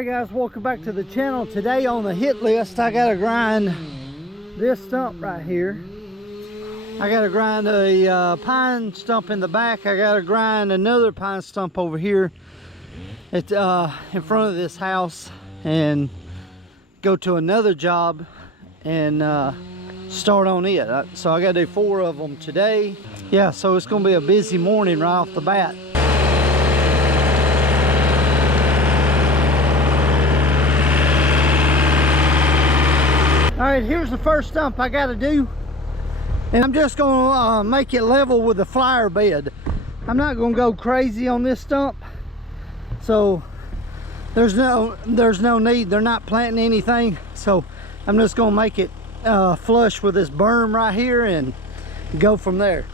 Alright guys, welcome back to the channel. Today on the hit list, I gotta grind this stump right here. I gotta grind a pine stump in the back. I gotta grind another pine stump over here at in front of this house, and go to another job and start on it. So I gotta do 4 of them today. Yeah, so it's gonna be a busy morning right off the bat. All right, here's the first stump I gotta do. And I'm just gonna make it level with the flower bed. I'm not gonna go crazy on this stump. So there's no need, they're not planting anything. So I'm just gonna make it flush with this berm right here and go from there.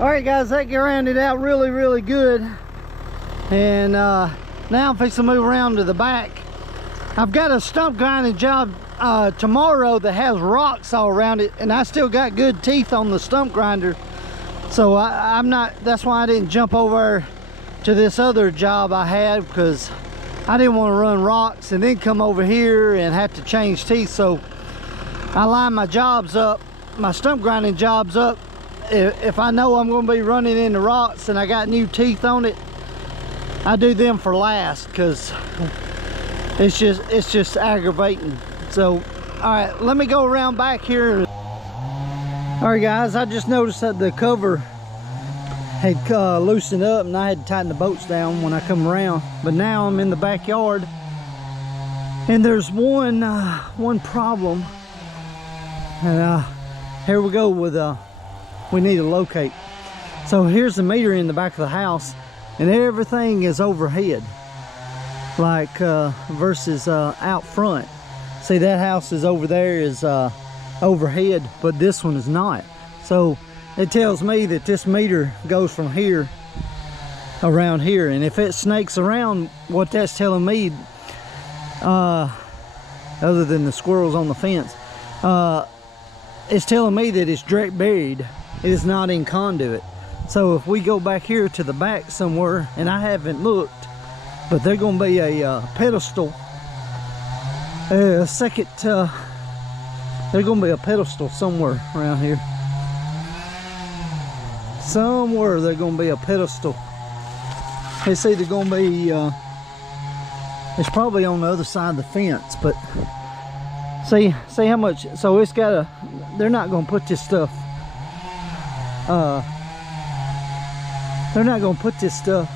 All right, guys, that grounded out really good. And now I'm fixing to move around to the back. I've got a stump grinding job tomorrow that has rocks all around it, and I still got good teeth on the stump grinder. So I'm not, that's why I didn't jump over to this other job I had, because I didn't want to run rocks and then come over here and have to change teeth. So I line my jobs up, my stump grinding jobs up. If I know I'm going to be running into rocks and I got new teeth on it, I do them for last, because it's just aggravating. So all right, let me go around back here. All right, guys, I just noticed that the cover had loosened up and I had to tighten the bolts down when I come around. But now I'm in the backyard, and there's one problem. And here we go with we need to locate. So here's the meter in the back of the house, and everything is overhead, like versus out front. See, that house is over there is overhead, but this one is not. So it tells me that this meter goes from here around here, and if it snakes around, what that's telling me, other than the squirrels on the fence, it's telling me that it's direct buried. It is not in conduit. So if we go back here to the back somewhere, and I haven't looked, but there's going to be a pedestal, there's going to be a pedestal somewhere around here. Somewhere there's going to be a pedestal. It's either going to be, it's probably on the other side of the fence, but see how much. So it's got a, they're not going to put this stuff, they're not going to put this stuff.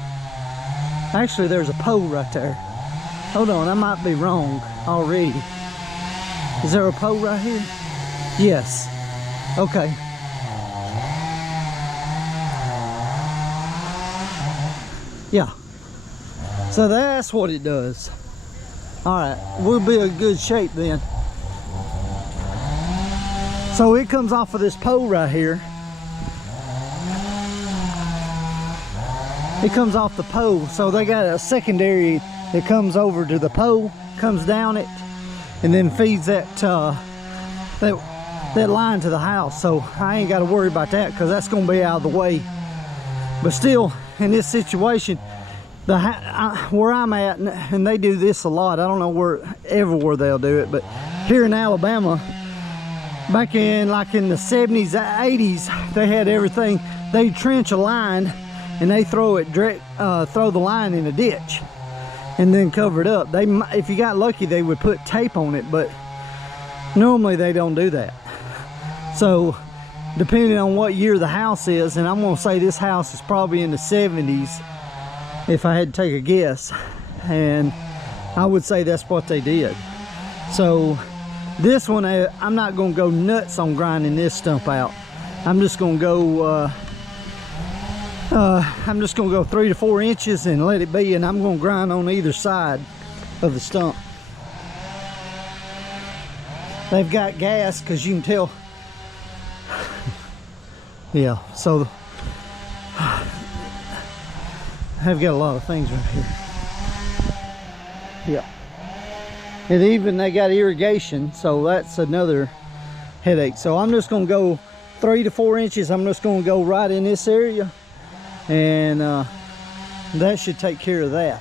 Actually, there's a pole right there. Hold on, I might be wrong already. Is there a pole right here? Yes. Okay. Yeah. So that's what it does. All right, we'll be in good shape then. So it comes off of this pole right here. It comes off the pole. So they got a secondary that comes over to the pole, comes down it, and then feeds that that line to the house. So I ain't got to worry about that, because that's going to be out of the way. But still, in this situation, where I'm at, and they do this a lot, I don't know everywhere they'll do it, but here in Alabama, back in like in the 70s, 80s, they had everything. They trench a line and they throw it direct, throw the line in a ditch and then cover it up. They, if you got lucky, they would put tape on it, but normally they don't do that. So depending on what year the house is, and I'm gonna say this house is probably in the 70s if I had to take a guess, and I would say that's what they did. So this one, I'm not gonna go nuts on grinding this stump out. I'm just gonna go 3 to 4 inches and let it be, and I'm gonna grind on either side of the stump. They've got gas, because you can tell. Yeah, so I've got a lot of things right here. Yeah. And even they got irrigation, so that's another headache. So I'm just gonna go 3 to 4 inches. I'm just gonna go right in this area, and that should take care of that.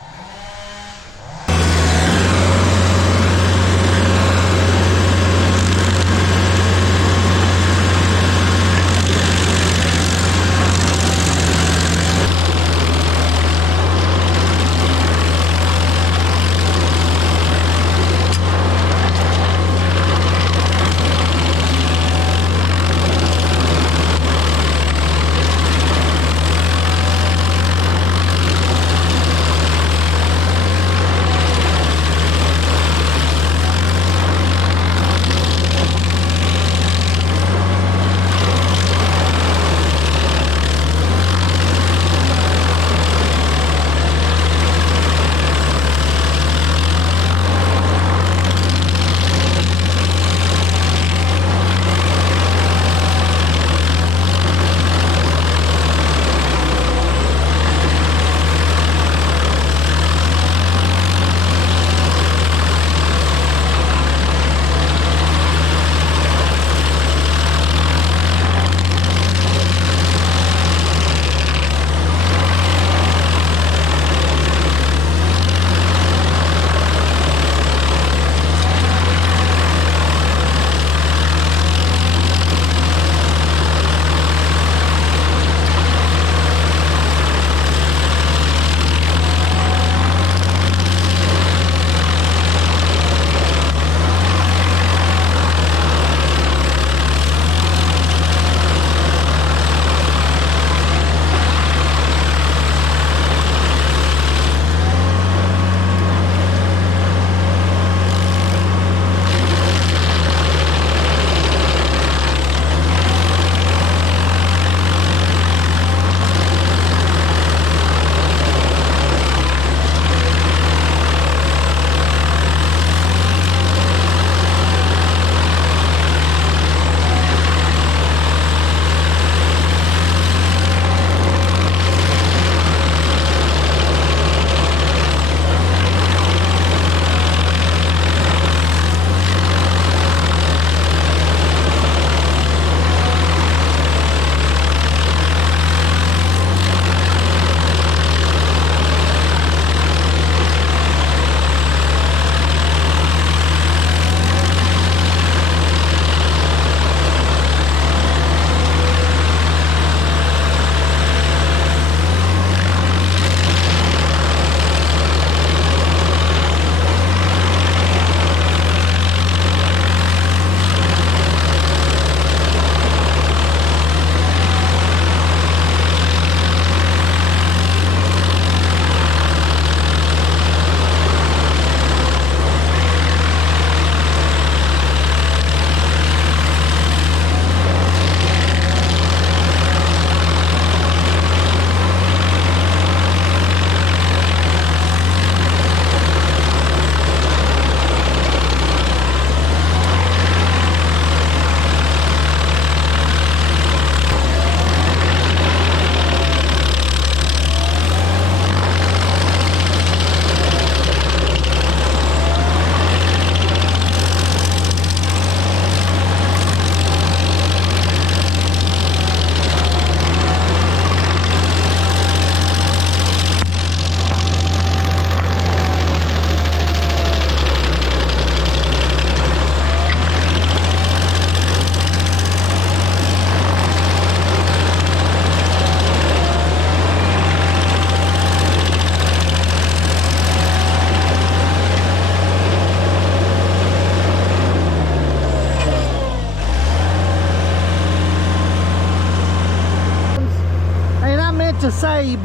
say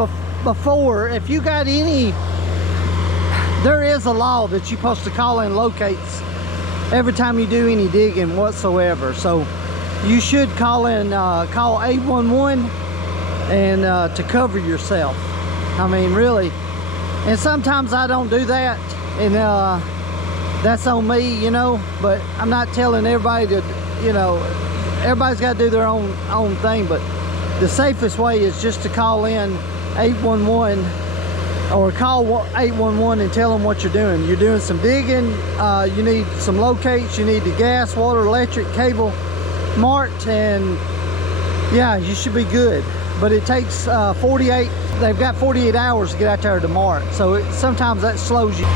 before, if you got any, there is a law that you're supposed to call in locates every time you do any digging whatsoever. So you should call 811 and to cover yourself. I mean, really. And sometimes I don't do that, and that's on me, you know. But I'm not telling everybody to, you know, everybody's got to do their own thing. But the safest way is just to call in 811, or call 811 and tell them what you're doing. You're doing some digging, you need some locates, you need the gas, water, electric, cable marked, and yeah, you should be good. But it takes 48, they've got 48 hours to get out there to mark, so sometimes that slows you.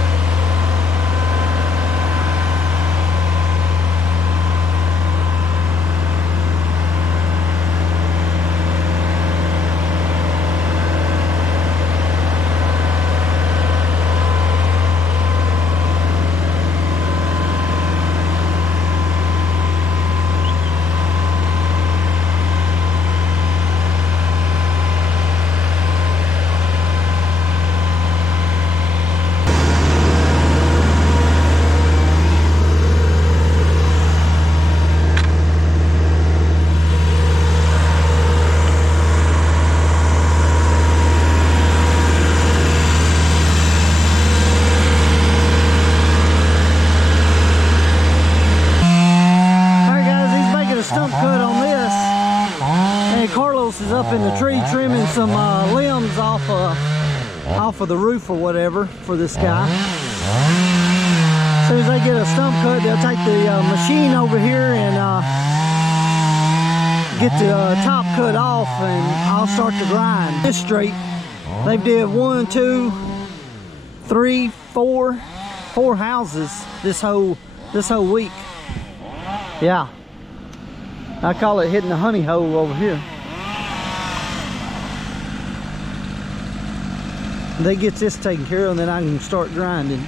Stump cut on this, and Carlos is up in the tree trimming some limbs off of the roof or whatever for this guy. As soon as they get a stump cut, they'll take the machine over here and get the top cut off, and I'll start to grind this straight. They did 1, 2, 3, 4 houses this whole week. Yeah. I call it hitting the honey hole over here. They get this taken care of, and then I can start grinding.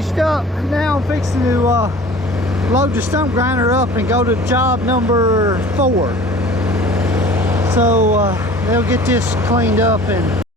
finished up. Now I'm fixing to load the stump grinder up and go to job number 4. So they'll get this cleaned up and